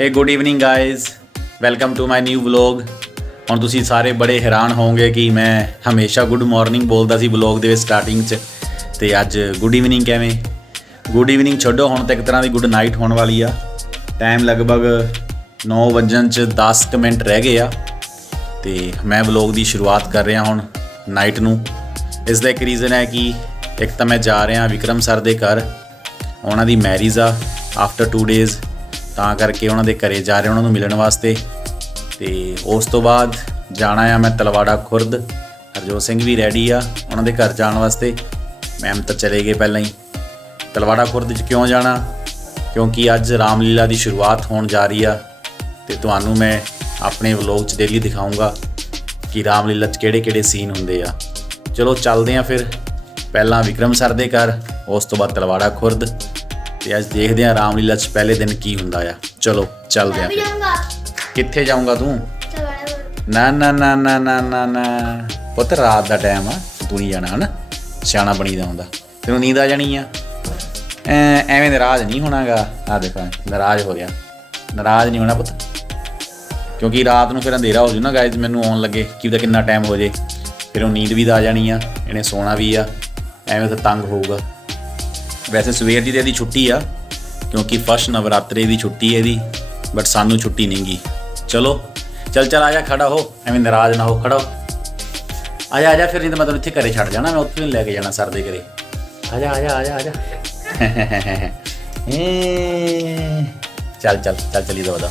Hey good evening guys, welcome to my new vlog. ਹੁਣ ਤੁਸੀਂ ਸਾਰੇ ਬੜੇ ਹੈਰਾਨ ਹੋਵੋਗੇ ਕਿ ਮੈਂ ਹਮੇਸ਼ਾ ਗੁੱਡ ਮਾਰਨਿੰਗ ਬੋਲਦਾ ਸੀ ਵਲੌਗ ਦੇ ਵਿੱਚ ਸਟਾਰਟਿੰਗ 'ਚ, ਤੇ ਅੱਜ ਗੁੱਡ ਇਵਨਿੰਗ ਕਿਵੇਂ? ਗੁੱਡ ਇਵਨਿੰਗ ਛੱਡੋ, ਹੁਣ ਤਾਂ ਇੱਕ ਤਰ੍ਹਾਂ ਦੀ ਗੁੱਡ ਨਾਈਟ ਹੋਣ ਵਾਲੀ ਆ। ਟਾਈਮ ਲਗਭਗ 9 ਵਜਣ 'ਚ 10 ਕੁ ਮਿੰਟ ਰਹਿ ਗਏ ਆ ਤੇ ਮੈਂ ਵਲੌਗ ਦੀ ਸ਼ੁਰੂਆਤ ਕਰ ਰਿਹਾ ਹੁਣ ਨਾਈਟ ਨੂੰ। ਇਸ ਦਾ ਇੱਕ ਰੀਜ਼ਨ ਹੈ ਕਿ ਇੱਕ ਤਾਂ ਮੈਂ ਜਾ ਰਿਹਾ ਵਿਕਰਮ ਸਰ ਦੇ ਘਰ, ਉਹਨਾਂ ਦੀ ਮੈਰਿਜ ਆ ਆਫਟਰ 2 ਡੇਜ਼, ਤਾਂ ਕਰਕੇ ਉਹਨਾਂ ਦੇ ਘਰੇ ਜਾ ਰਿਹਾ ਉਹਨਾਂ ਨੂੰ ਮਿਲਣ ਵਾਸਤੇ। ਤੇ ਉਸ ਤੋਂ ਬਾਅਦ ਜਾਣਾ ਆ ਮੈਂ ਤਲਵਾੜਾ ਖੁਰਦ। ਹਰਜੋਤ ਸਿੰਘ ਵੀ ਰੈਡੀ ਆ ਉਹਨਾਂ ਦੇ ਘਰ ਜਾਣ ਵਾਸਤੇ। ਮੈਮ ਤਾਂ ਚਲੇ ਗਏ ਪਹਿਲਾਂ ਹੀ। ਤਲਵਾੜਾ ਖੁਰਦ 'ਚ ਕਿਉਂ ਜਾਣਾ? ਕਿਉਂਕਿ ਅੱਜ ਰਾਮਲੀਲਾ ਦੀ ਸ਼ੁਰੂਆਤ ਹੋਣ ਜਾ ਰਹੀ ਆ ਤੇ ਤੁਹਾਨੂੰ ਮੈਂ ਆਪਣੇ ਵਲੌਗ 'ਚ ਡੇਲੀ ਦਿਖਾਊਂਗਾ ਕਿ ਰਾਮਲੀਲਾ 'ਚ ਕਿਹੜੇ ਕਿਹੜੇ ਸੀਨ ਹੁੰਦੇ ਆ। ਚਲੋ ਚੱਲਦੇ ਆ ਫਿਰ, ਪਹਿਲਾਂ ਵਿਕਰਮ ਸਰ ਦੇ ਘਰ, ਉਸ ਤੋਂ ਬਾਅਦ ਤਲਵਾੜਾ ਖੁਰਦ, ਤੇ ਅੱਜ ਦੇਖਦੇ ਆ ਰਾਮਲੀਲਾ 'ਚ ਪਹਿਲੇ ਦਿਨ ਕੀ ਹੁੰਦਾ ਆ। ਚਲੋ ਚੱਲਦੇ ਆ। ਕਿੱਥੇ ਜਾਊਂਗਾ ਤੂੰ? ਨਾ ਨਾ ਨਾ ਨਾ ਨਾ ਨਾ ਨਾ ਪੁੱਤ, ਰਾਤ ਦਾ ਟਾਈਮ ਆ, ਤੂੰ ਨਹੀਂ ਜਾਣਾ ਹਨਾ, ਸਿਆਣਾ ਬਣੀ ਦਾ ਹੁੰਦਾ, ਤੈਨੂੰ ਨੀਂਦ ਆ ਜਾਣੀ ਆ। ਐਵੇਂ ਨਾਰਾਜ਼ ਨਹੀਂ ਹੋਣਾਗਾ। ਆ ਦੇਖੋ ਨਾਰਾਜ਼ ਹੋ ਗਿਆ। ਨਾਰਾਜ਼ ਨਹੀਂ ਹੋਣਾ ਪੁੱਤ, ਕਿਉਂਕਿ ਰਾਤ ਨੂੰ ਫਿਰ ਅੰਧੇਰਾ ਹੋ ਜੂ ਨਾ ਗਾਇਜ਼, ਮੈਨੂੰ ਆਉਣ ਲੱਗੇ ਕੀ ਪਤਾ ਕਿੰਨਾ ਟਾਈਮ ਹੋ ਜੇ, ਫਿਰ ਉਹ ਨੀਂਦ ਵੀ ਤਾਂ ਆ ਜਾਣੀ ਆ, ਇਹਨੇ ਸੋਣਾ ਵੀ ਆ, ਐਵੇਂ ਤਾਂ ਤੰਗ ਹੋਊਗਾ। ਵੈਸੇ ਸਵੇਰ ਦੀ ਤਾਂ ਇਹਦੀ ਛੁੱਟੀ ਆ ਕਿਉਂਕਿ ਫਸਟ ਨਵਰਾਤਰੇ ਦੀ ਛੁੱਟੀ ਹੈ ਇਹਦੀ, ਬਟ ਸਾਨੂੰ ਛੁੱਟੀ ਨਹੀਂ ਗੀ। ਚਲੋ ਚੱਲ ਆ ਜਾ, ਖੜਾ ਹੋ, ਐਵੇਂ ਨਾਰਾਜ਼ ਨਾ ਹੋ, ਖੜਾ ਹੋ, ਆ ਜਾ ਫਿਰ, ਨਹੀਂ ਤਾਂ ਮੈਂ ਤੈਨੂੰ ਇੱਥੇ ਘਰੇ ਛੱਡ ਜਾਣਾ, ਮੈਂ ਉੱਥੇ ਨਹੀਂ ਲੈ ਕੇ ਜਾਣਾ ਸਰ ਦੇ ਘਰੇ। ਆ ਜਾ ਚੱਲ ਚਲੀ ਦੋ ਦਾ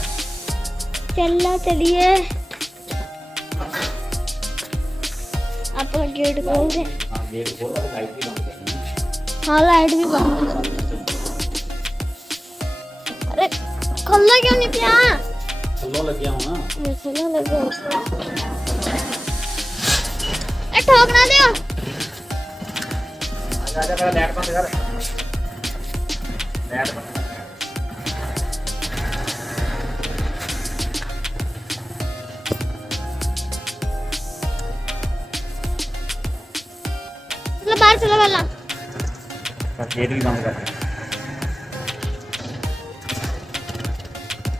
चलिए आप गेट खोल दे। हाँ लाइट भी बंद है। अरे खोलना क्यों नहीं पिया? खोलने लग गया हूँ ना। खोलने लग गया। ए ठोक ना दियो। आजा मेरा नेट बंद कर। नेट बंद। बाहर चलो वाला गेट भी बंद कर।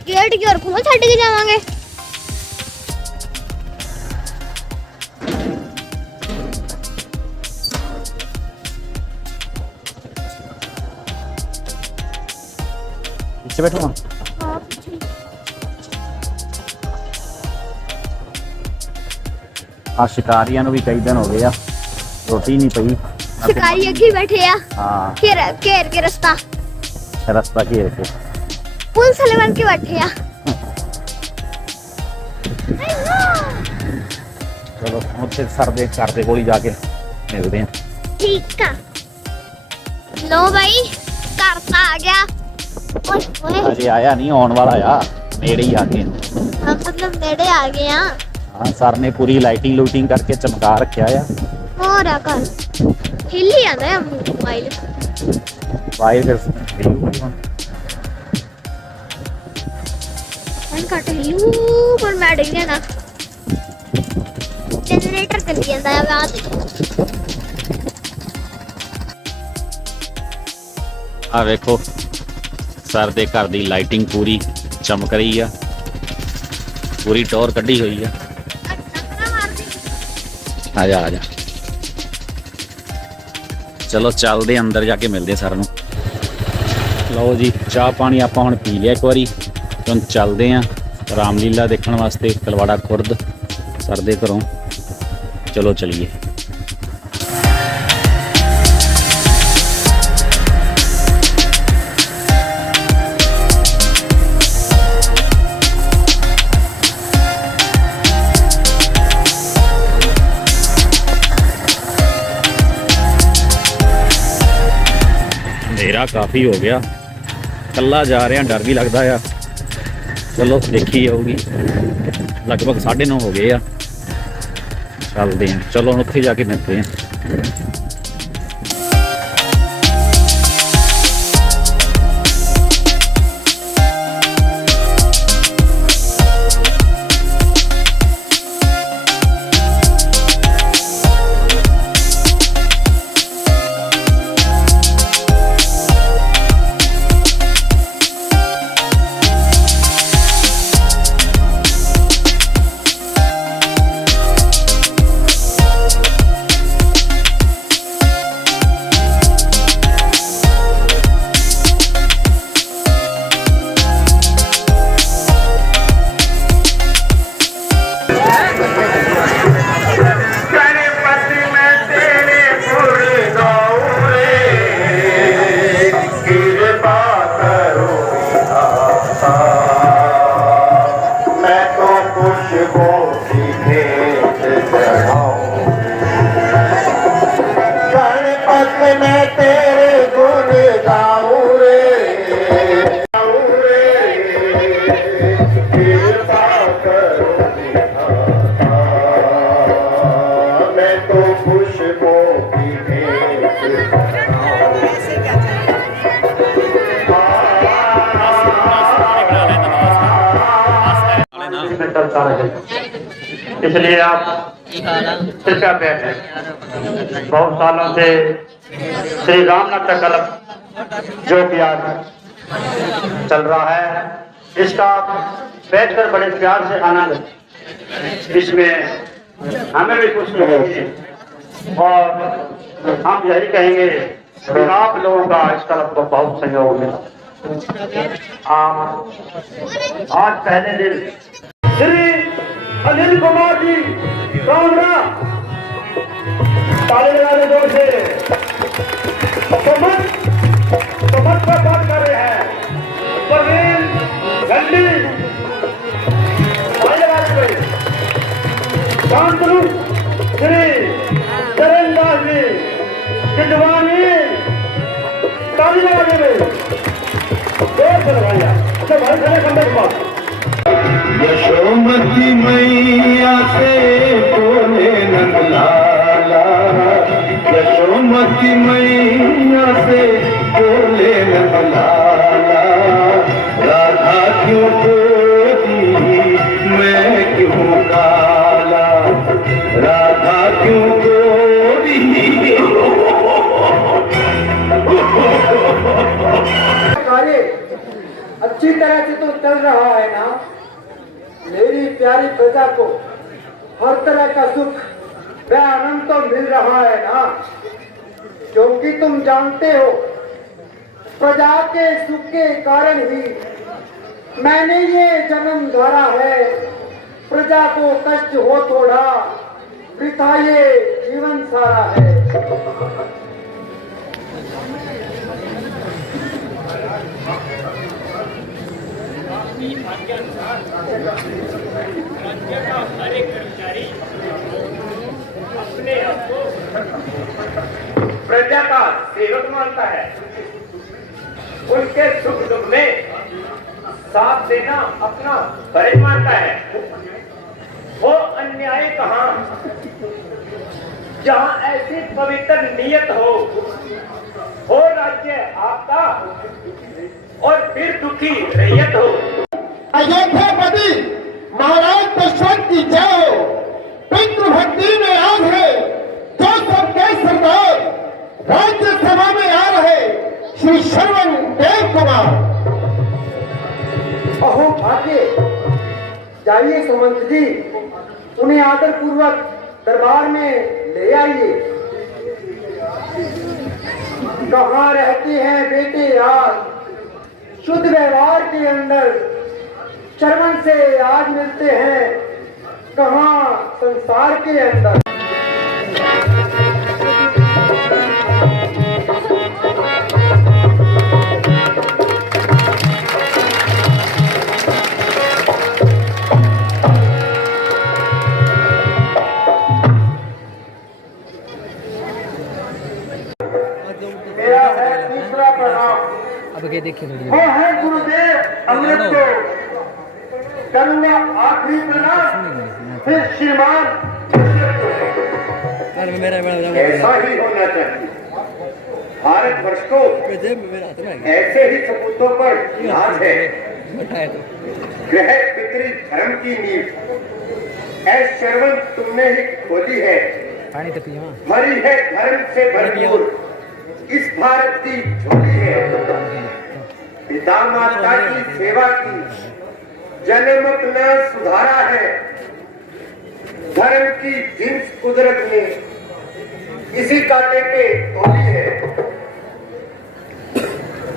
गेट की और खुला छड़ के जावांगे। पीछे बैठो ना। हाँ शिकारियां भी कई दिन हो गए आ, रोटी नहीं पई। शिकारी अगे बैठे आ। हाँ घेर के रास्ता घेर के पुलिस वाले बन के बैठे आ। चलो उत्थे सर दे घर दे कोल ही जाके मिलते हैं। ठीक है, लो भाई घर आ गया। ओए अजे आया नहीं, आने वाला आ, नेड़े ही आके। हम मतलब नेड़े आ गए हैं। हाँ सर ने पूरी लाइटिंग लूटिंग करके चमका रखा है। और आकर हिली आना है मोबाइल फिर कट हिलू पर मैं डर गया ना। जनरेटर चल जाता है बात। आ देखो सर दे घर दी लाइटिंग पूरी चमक रही है, पूरी टौर कढ़ी हुई है। आजा चलो चलते अंदर जाके मिलते सर नूं। लो जी चाह पानी आपां हुण पी लिया एक बारी, हुण चलते हैं रामलीला देखने वास्ते तलवाड़ा खुरद सर दे घरों। चलो चलिए। अंधेरा काफ़ी हो गया, कल्ला जा रहा, डर भी लगता है। चलो देखी जाऊगी, लगभग 9:30 हो गए आ। चलते हैं, चलो उत्थे जाके मिलते हैं। से चलता रहे, इसलिए आप कृपया बैठे। बहुत सालों से श्री रामनाथ का कल्प जो कि आज चल रहा है, इसका बैठकर बड़े प्यार से आनंद इसमें हमें भी खुश रहेंगे और हम यही कहेंगे कि आप लोगों का इस कल्प को बहुत सहयोग मिला। आज पहले दिन श्री अनिल कुमार जी कामरा ताले लगाने जोर से तो मत पर बात कर रहे हैं। परवीन गंडी ताले लगाने पे शांतनु श्री चरण दास जी किडवानी ताली लगाने पे जोर से लगाया। अच्छा भाई खड़े खंडे के पास यशोमती मैया से बोले नंदलाला, यशोमती मैया से बोले नंदलाला, राधा क्यों गोरी मैं क्यों काला, राधा क्यों गोरी। कार्य अच्छी तरह से तो चल रहा है ना। मेरी प्यारी प्रजा को हर तरह का सुख व आनंद तो मिल रहा है ना, क्योंकि तुम जानते हो प्रजा के सुख के कारण ही मैंने ये जन्म धारा है। प्रजा को कष्ट हो थोड़ा वृथा ये जीवन सारा है। प्रजा का सेवक मानता है, उनके सुख दुख में साथ देना अपना फर्ज मानता है। वो अन्याय कहाँ जहाँ ऐसी पवित्र नियत हो राज्य आपका और फिर दुखी रैयत हो। अयोध्यापति महाराज दशरथ की जय हो। पितृभक्ति में आग है जो सबके सरदार, राज्यसभा में आ रहे श्री श्रवण देव कुमार। अहो भाग्य, जाइए सुमंत जी, उन्हें आदर पूर्वक दरबार में ले आइए। कहाँ रहते हैं बेटे आज शुद्ध व्यवहार के अंदर, श्रवण से आज मिलते हैं कहाँ संसार के अंदर। मेरा है तीसरा प्रणाम। अब ये देखिए वो है गुरुदेव अमृत को करूंगा आखिरी प्रणाम, फिर श्रीमान ऐसा ही होना चाहिए। भारतवर्ष को ऐसे ही सपूतों पर नाज है। ग्रह पितृ धर्म की नींव ऐ श्रवण तुमने ही खोदी है। भरी है धर्म से भरपूर इस भारत की झोली है। पिता माता की सेवा की जनमत ने सुधारा है। धर्म की जिन्स कुदरत ने इसी कांटे पे तोड़ी है।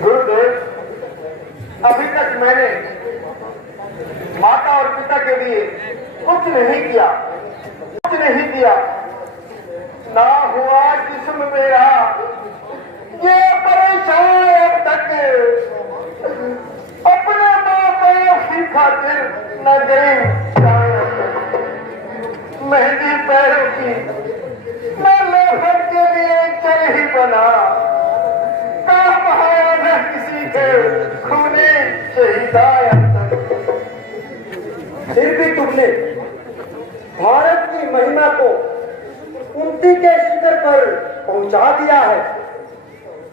गुरुदेव, अभी तक मैंने माता और पिता के लिए कुछ नहीं किया, कुछ नहीं किया। ना हुआ जिस्म मेरा ये परेशान अब तक, अपने माँ बाप की खातिर न गई मेहंदी पैरों की, न लोहर के लिए चल ही बना। काम बहाया न किसी के खूने शहीदाया। फिर भी तुमने भारत की महिमा को उन्नति के शिखर पर पहुंचा दिया है।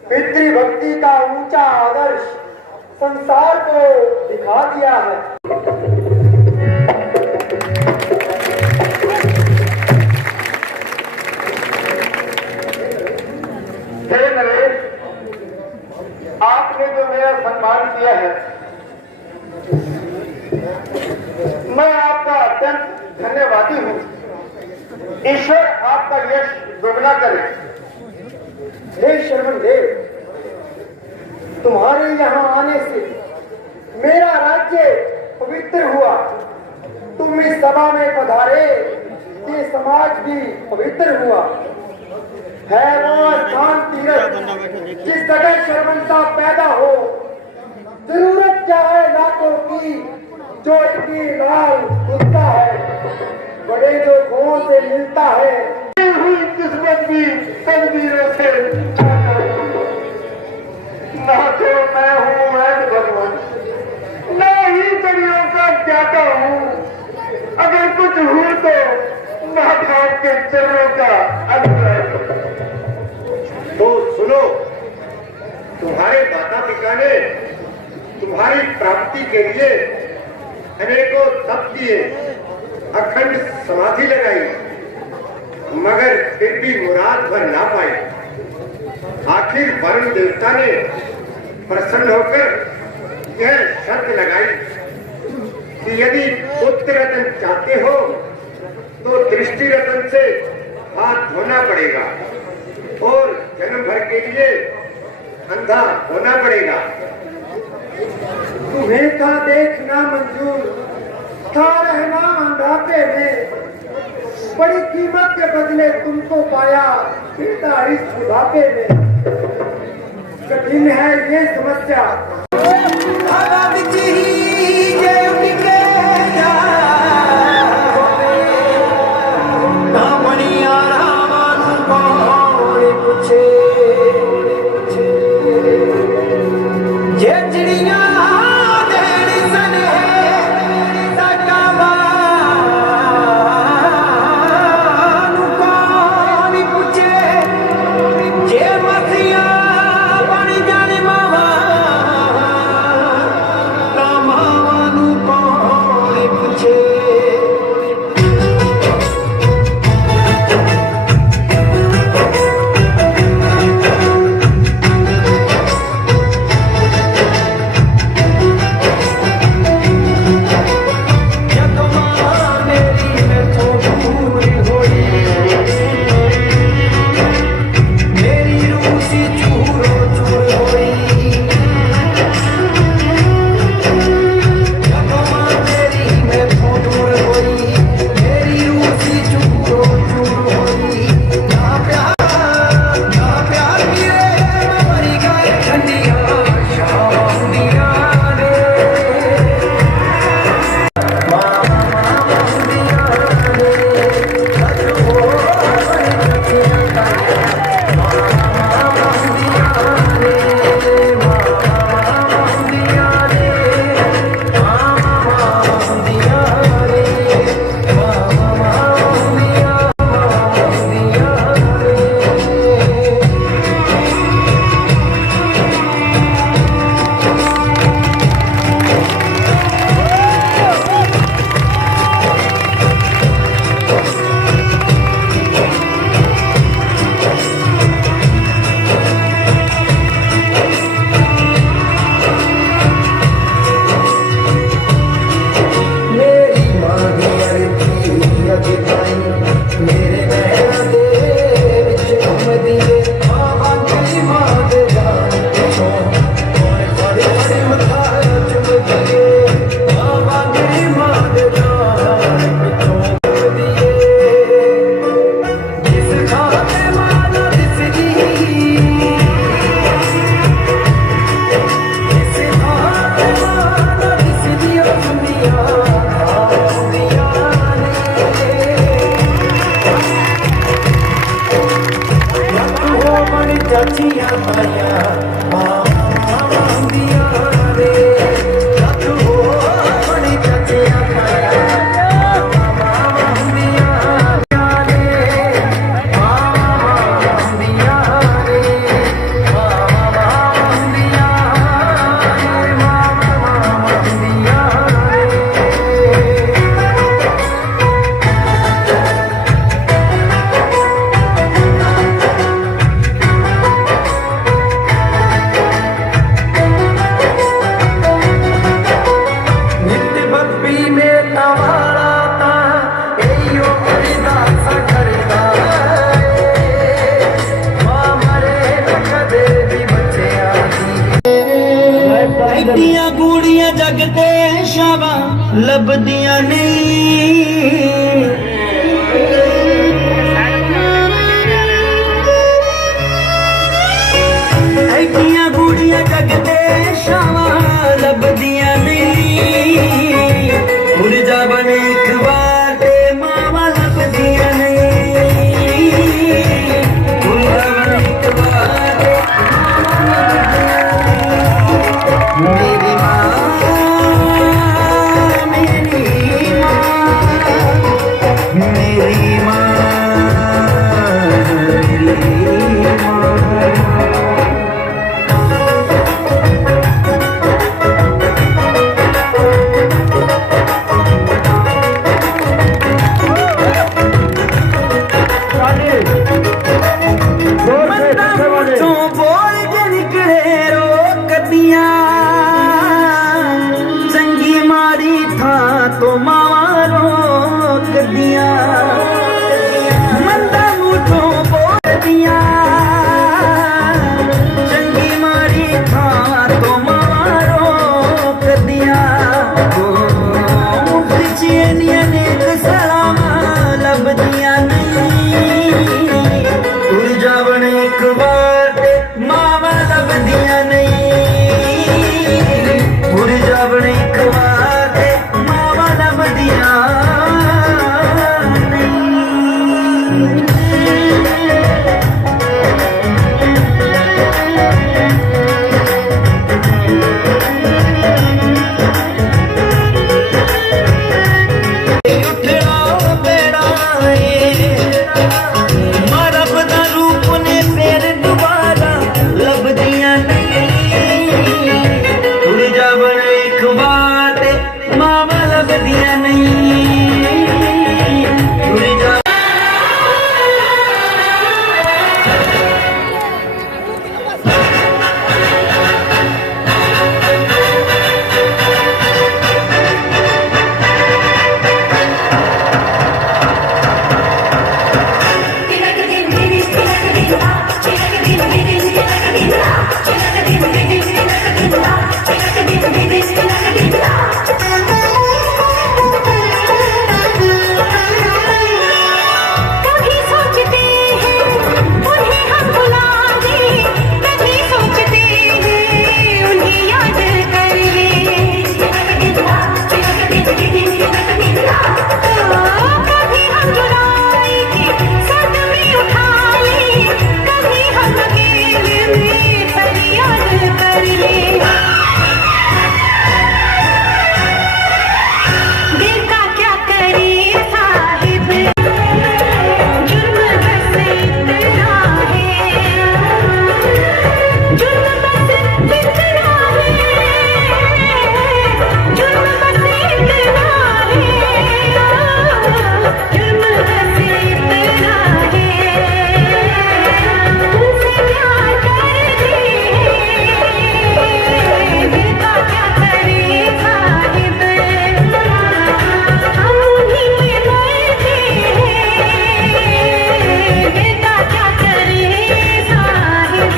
पितृभक्ति का ऊंचा आदर्श संसार को दिखा दिया है। ईश्वर आपका यश दोगुना करे। हे श्रवण देव, तुम्हारे यहाँ आने से मेरा राज्य पवित्र हुआ। तुम इस सभा में पधारे, ये समाज भी पवित्र हुआ। है वो स्थान तीर्थ जिस जगह श्रवणता पैदा हो। जरूरत क्या है लाखों की, जो इतनी लाल खुलता है, बड़े जो गुणों से मिलता है। हुई किस्मत भी तकदीरों से, ना तो मैं हूँ वैद भगवान, ना ही चिड़ियों का ज्ञाता हूँ। अगर कुछ हूँ तो महाभाव के चरणों का अनुग्रह। तो सुनो, तुम्हारे माता पिता ने तुम्हारी प्राप्ति के लिए अनेकों तप किए, अखंड समाधि लगाई, मगर फिर भी मुराद भर ना पाए। आखिर वरुण देवता ने प्रसन्न होकर यह शर्त लगाई कि यदि पुत्र रतन चाहते हो तो दृष्टि रतन से हाथ धोना पड़ेगा और जन्म भर के लिए अंधा होना पड़ेगा। तुम्हें था देखना मंजूर, था रहना अंधापे में। बड़ी कीमत के बदले तुमको पाया पिता इस बुढ़ापे में। कठिन है ये समस्या। लभदियां नहीं ऐदियां गुड़ियां जगदे शावां लभदियां नहीं उड़ जा बने एक बार ते मावा लभदियां नहीं उड़ जा बने एक बार ते मेरी माँ मेरी माँ मेरी माँ मेरी माँ बोल के निकले रोकदियां चंगी मारी था तो मावा रोकदियां मंदा मुठों बोल दिया चंगी मारी था तो मावा रोकदियां मुफ्तियां ने सलाम लभदियां नहीं उड़ जावण एक बार मावा लभदियां नहीं उड़ जावण एक बार मावा लभदियां नहीं उठड़ा बेड़ा मरब दा रूप ने फिर दोबारा लभदियां नहीं उड़ जावण एक बार मावा लभदियां नहीं उड़ जा कभी सोचते हैं उन्हें हम भुला दें कभी सोचते हैं उन्हें याद कर लें कभी हम जुदाई के सदमे उठा लें कभी हम अकेले में फरियाद कर लें दिल का क्या करे साहिब जुर्म बस इतना है जुर्म बस इतना है जुर्म बस इतना है जुर्म बस इतना है तुमसे प्यार करते हैं दिल का क्या करे साहिब हम उन्हीं के मरते हैं दिल का क्या करे साहिब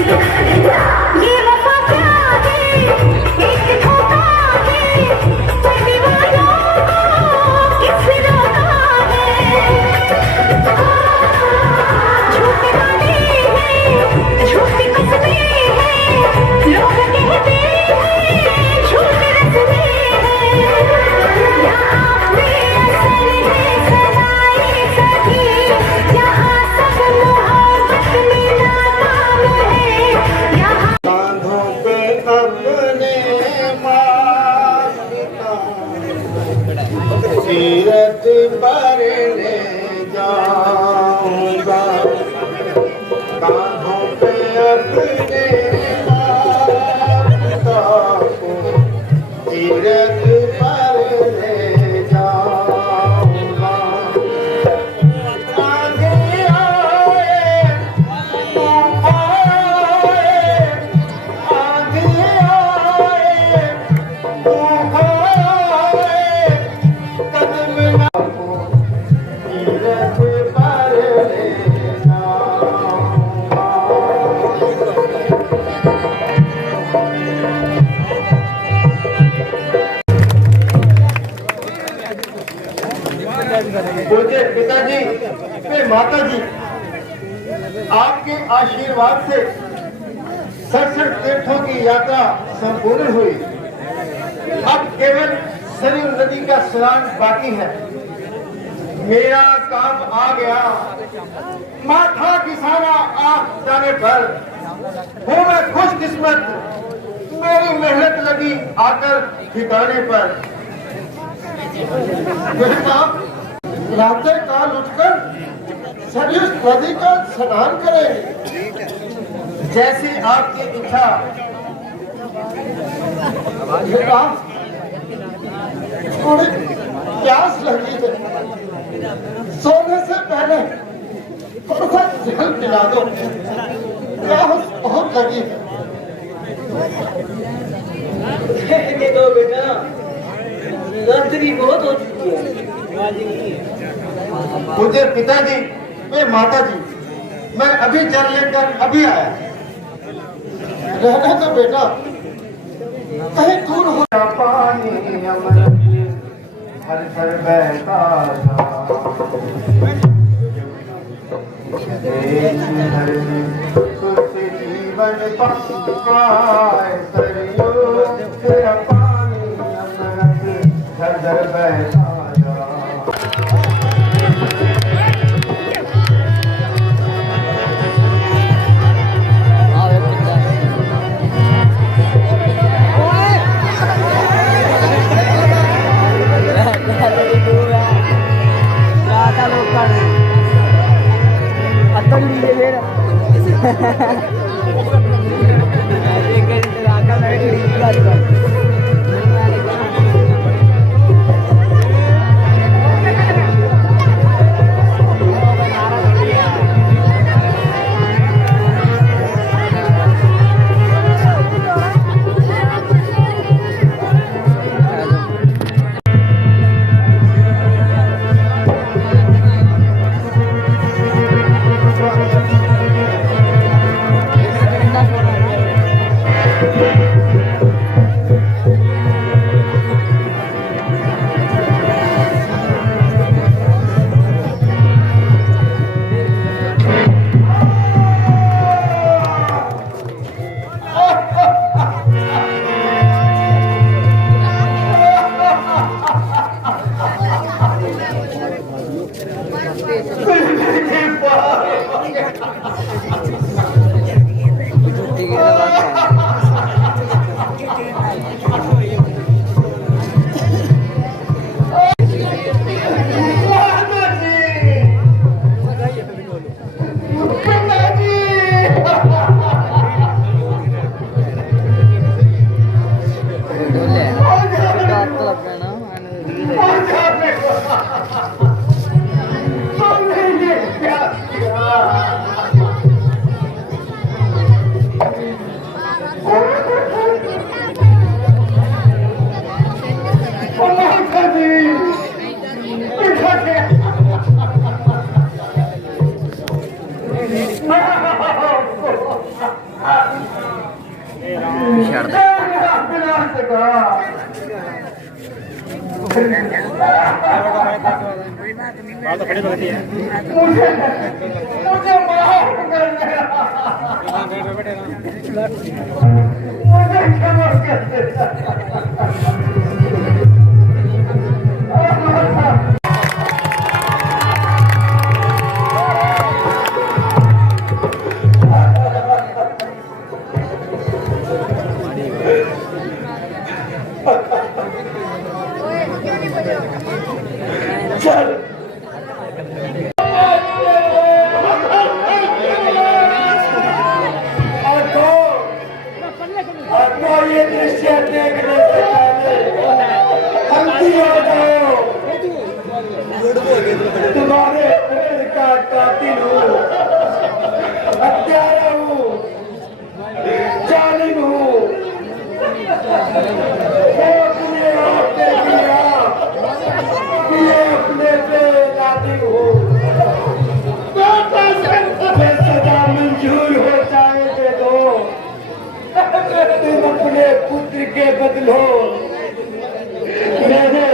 ये वफा क्या है एक धोखा है करने वालों को किसने रोका है झूठे वादे हैं झूठी कसमें हैं लोग कहते हैं झूठे रस्मे हैं यहाँ अपने असर है सदाए सभी यहाँ सब मोहब्बत में नाकाम है यहाँ कांधों पे अपने माता सीरत भरने जाऊंगा कांधों पे अपने माता माता जी, आपके आशीर्वाद से 67 तीर्थों की यात्रा संपूर्ण हुई। अब केवल सरयू नदी का स्नान बाकी है। मेरा काम आ गया। माथा किसाना आप जाने पर हूँ मैं खुशकिस्मत, मेरी मेहनत लगी आकर ठिकाने पर। रात्रि काल उठकर सरयू नदी का स्नान करेंगे, जैसी आपकी इच्छा। थोड़ी प्यास लगी है, सोने से पहले थोड़ा सा जल पिला दो, प्यास बहुत लगी है। कहने दो बेटा, रात्रि बहुत हो चुकी है। मुझे पिताजी, मैं माता जी, मैं अभी जल लेकर अभी आया। रहना तो बेटा, कहीं दूर हो। पानी अमर हर हर बहता जीवन पाए सरयू तेरा पानी अमृत हर हर बहता। ये दृश्य देखने से पहले हो जाओ, तुम्हारे पेड़ का कातिल हूँ, हत्यारा हूँ, जालिम हूँ। अपने आप पे दिया, ये अपने पे नादिम हूँ। सजा मंजूर हो जाए दे दो, तुम अपने पुत्र के बदलो मेरे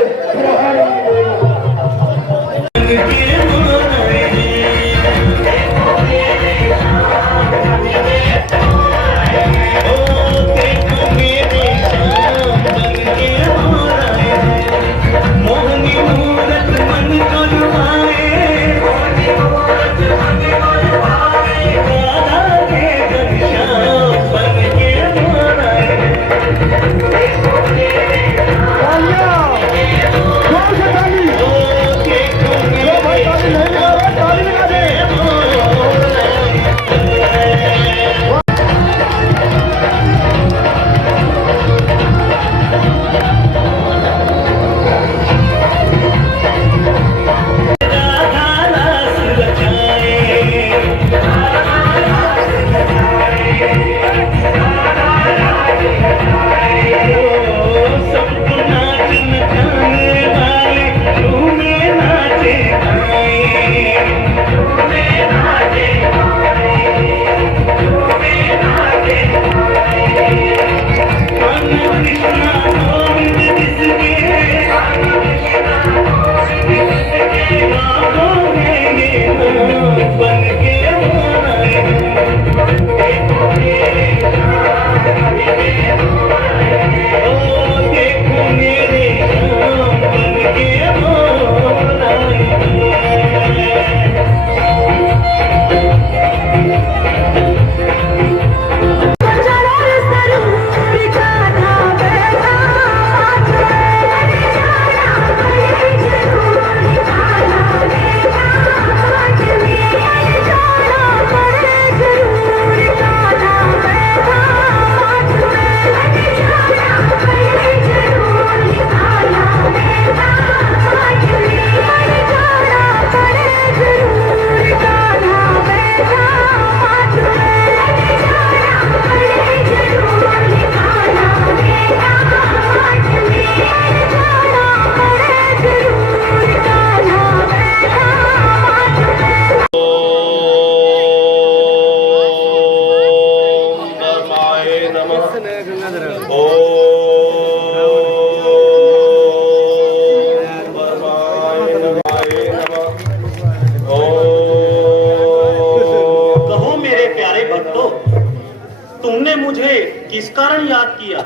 किस कारण याद किया?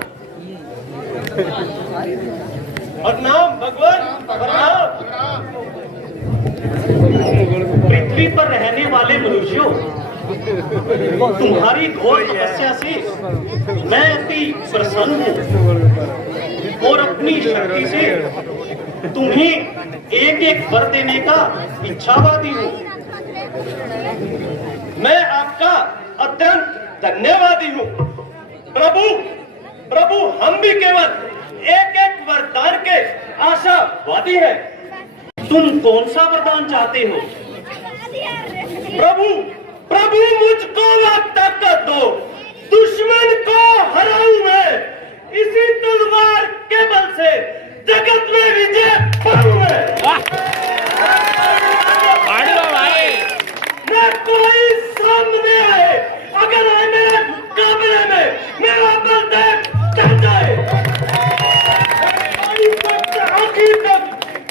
प्रणाम भगवान, प्रणाम। पृथ्वी पर रहने वाले मनुष्यों, तुम्हारी घोर तपस्या से मैं अति प्रसन्न हूँ और अपनी शक्ति से तुम्हें एक एक वर देने का इच्छावादी हूँ। मैं आपका अत्यंत धन्यवादी हूँ। प्रभु, प्रभु, हम भी केवल एक एक वरदान के आशावादी हैं। तुम कौन सा वरदान चाहते हो? प्रभु, प्रभु, मुझको वह ताकत दो, दुश्मन को हराऊं मैं, इसी तलवार के बल से जगत में विजय पाऊं मैं। मैं कोई सामने आए, अगर आए मेरे मुकाबले में, मेरा बल देख चल जाए। आखिर तक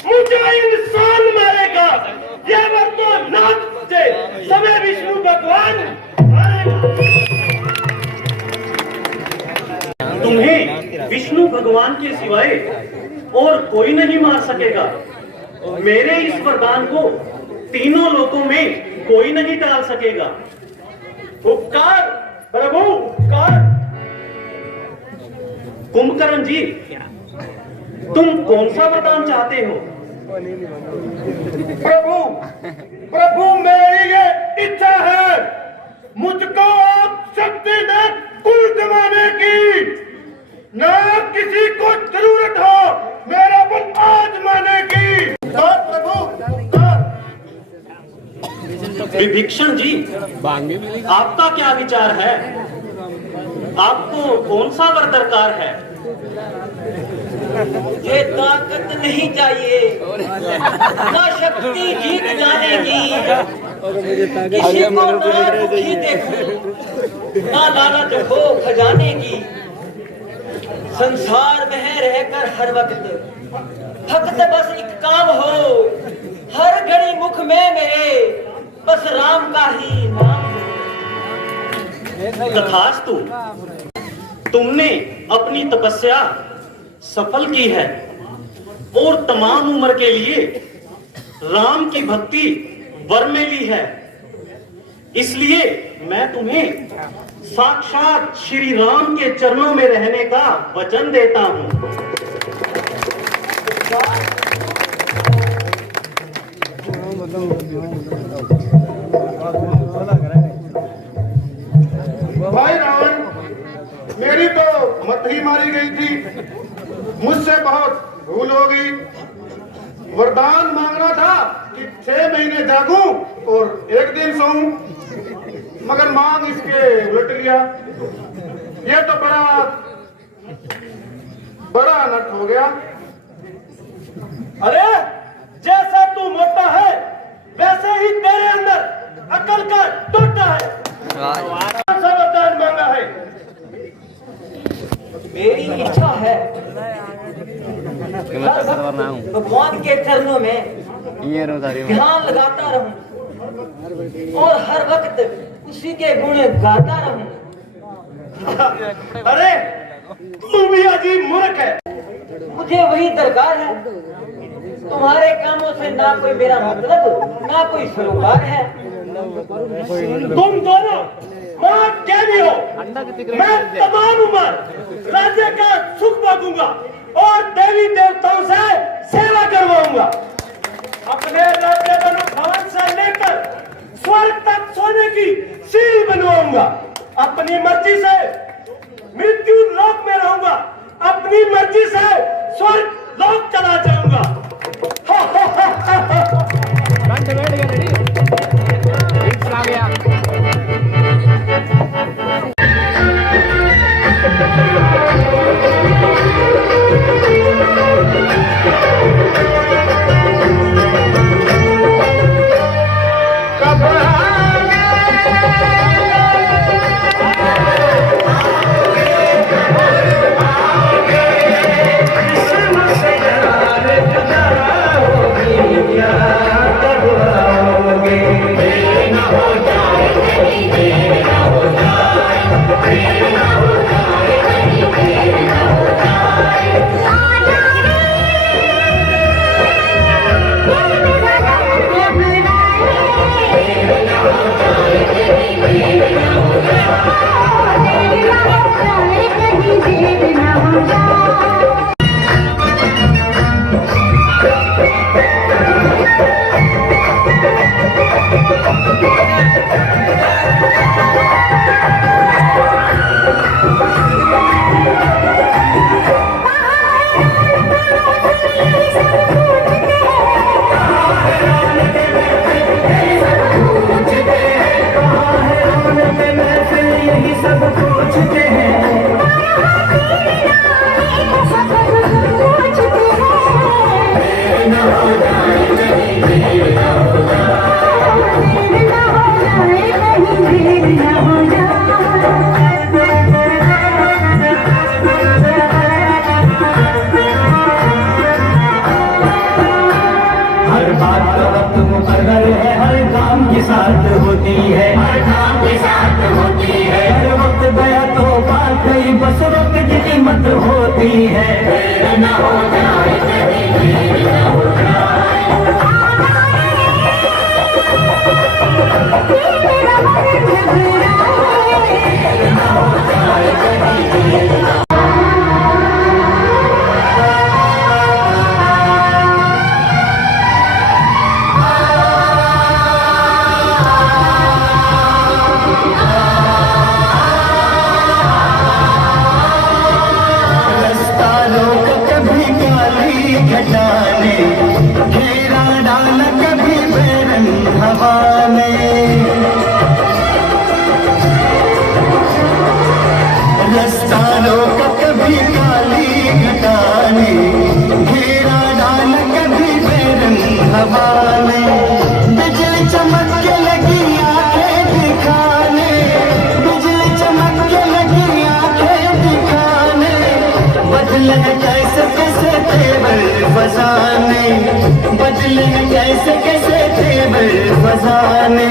मुझे इंसान मारेगा, यह वरदान नाथ से समय विष्णु भगवान मारेगा। तुम्हें विष्णु भगवान के सिवाय और कोई नहीं मार सकेगा। मेरे इस वरदान को तीनों लोकों में कोई नहीं टाल सकेगा। उपकार प्रभु, उपकार। कुंभकर्ण जी, तुम कौन सा वरदान चाहते हो? प्रभु, प्रभु, मेरी ये इच्छा है, मुझको आप शक्ति दे कुल जमाने की। ना किसी को जरूरत हो मेरा बल आजमाने की। प्रभु, विभीषण जी, आपका क्या विचार है? आपको कौन सा वर दरकार है? मुझे ताकत नहीं चाहिए, ना शक्ति जीत जाने की, किसी को ना दुखी देखूं, ना लालच हो खजाने की। संसार में रहकर हर वक्त बस एक काम हो, हर घड़ी मुख में मेरे बस राम का ही नाम। तथास्तु, तुमने अपनी तपस्या सफल की है और तमाम उम्र के लिए राम की भक्ति वर में ली है। इसलिए मैं तुम्हें साक्षात श्री राम के चरणों में रहने का वचन देता हूं। भाई रावण, मेरी तो मत ही मारी गई थी, मुझसे बहुत भूल हो गई। वरदान मांगना था कि 6 महीने जागूं और 1 दिन सोऊं, मगर मांग इसके उलट लिया। ये तो बड़ा अनर्थ हो गया। अरे, जैसा तू मोटा है वैसे ही तेरे अंदर अकल का टोटा है। कौन सा वरदान मांगा है? मेरी इच्छा है भगवान के चरणों में ध्यान लगाता रहूं और हर वक्त उसी के गुण गाता रहूं। अरे, तू भी अजीब मूर्ख है। मुझे वही दरकार है। तुम्हारे कामों से ना कोई मेरा मतलब, ना कोई सरोकार है। तुम दोनों मां कैदी हो। मैं तमाम उम्र राज्य का सुख भोगूंगा और देवी देवताओं से सेवा करवाऊंगा। अपने राज्य भवन से लेकर स्वर्ग तक सोने की सीढ़ी बनवाऊंगा। अपनी मर्जी से मृत्यु लोक में रहूंगा, अपनी मर्जी से स्वर्ग लोक चला जाऊंगा। Christmas, हर बात का वक्त मुकर्रर है, हर काम के साथ होती है, हर काम के साथ होती है। हर वक्त गया तो बात गई, बस वक्त की कीमत होती है। देर न हो जाए कहीं, देर न हो जाए, देर न हो जाए कहीं, देर न हो। घटाने घेरा डाल कभी बेरंग हवा में, रास्ता रोक कभी काली घटाने, घेरा डाल कभी बेरंग हवा में। बिजली चमक के लगी आंखें दिखाने, बिजली चमक के लगी आंखें दिखाने, बदले कैसे कैसे तेवर फसाने, बदले कैसे कैसे तेवर फसाने।